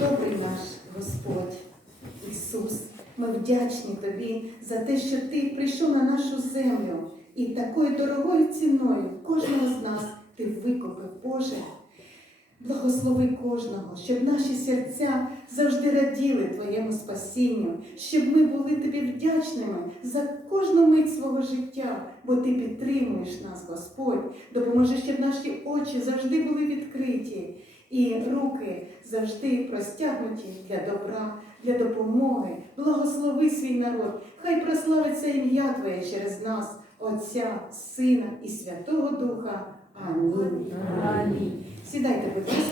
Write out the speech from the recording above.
Добрий наш Господь Ісус, ми вдячні Тобі за те, що Ти прийшов на нашу землю. І такою дорогою ціною кожного з нас Ти викупив, Боже. Благослови кожного, щоб наші серця завжди раділи Твоєму спасінню, щоб ми були Тобі вдячними за кожну мить свого життя, бо Ти підтримуєш нас, Господь, допоможи, щоб наші очі завжди були відкриті і руки завжди простягнуті для добра, для допомоги. Благослови свій народ, хай прославиться ім'я Твоє через нас, Отця, Сина і Святого Духа. Амінь. Амінь. Сідайте, будь ласка.